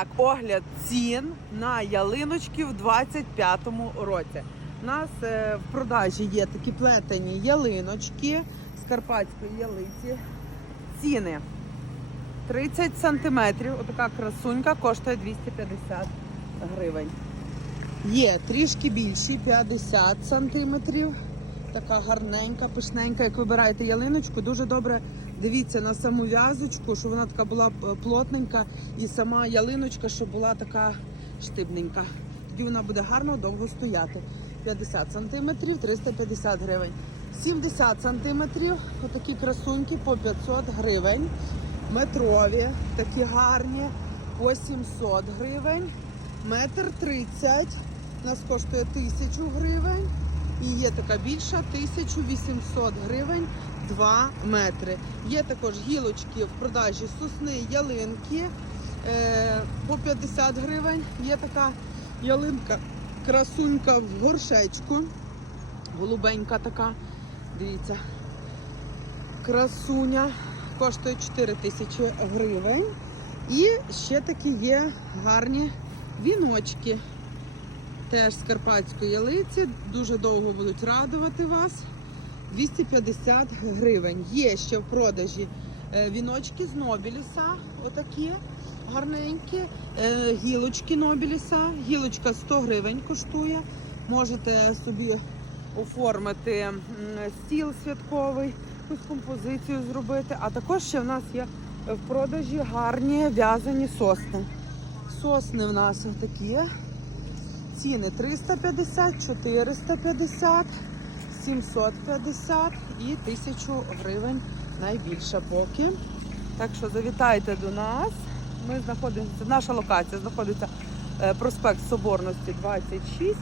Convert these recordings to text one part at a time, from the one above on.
так, огляд цін на ялиночки в 25-му році. У нас е, в продажі є такі плетені ялиночки з карпатської ялиці. Ціни 30 сантиметрів. Отака красунька коштує 250 гривень. Є трішки більші, 50 сантиметрів. Така гарненька, пишненька. Як вибираєте ялиночку, дуже добре дивіться на саму в'язочку, щоб вона така була е, плотненька, і сама ялиночка, щоб була така штибненька. Тоді вона буде гарно довго стояти. 50 сантиметрів, 350 гривень. 70 сантиметрів, отакі красуньки по 500 гривень. Метрові, такі гарні, по 700 гривень. Метр 30 у нас коштує 1000 гривень. І є така більша 1800 гривень 2 метри. Є також гілочки в продажі сосни ялинки е, по 50 гривень. Є така ялинка, красунька в горшечку. Голубенька така. Дивіться. Красуня коштує 4 тисячі гривень. І ще такі є гарні віночки. Теж з карпатської ялиці. Дуже довго будуть радувати вас. 250 гривень. Є ще в продажі е, віночки з Нобіліса. Отакі гарненькі. Е, Гілочки Нобіліса. Гілочка 100 гривень коштує. Можете собі оформити стіл святковий, якусь композицію зробити. А також ще в нас є в продажі гарні в'язані сосни. Сосни в нас такі. Ціни 350, 450, 750 і 1000 гривень найбільша поки. Так що завітайте до нас. Ми знаходимося, наша локація знаходиться е, проспект Соборності 26.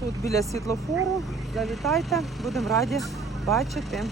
Тут біля світлофору. Завітайте, будемо раді бачити.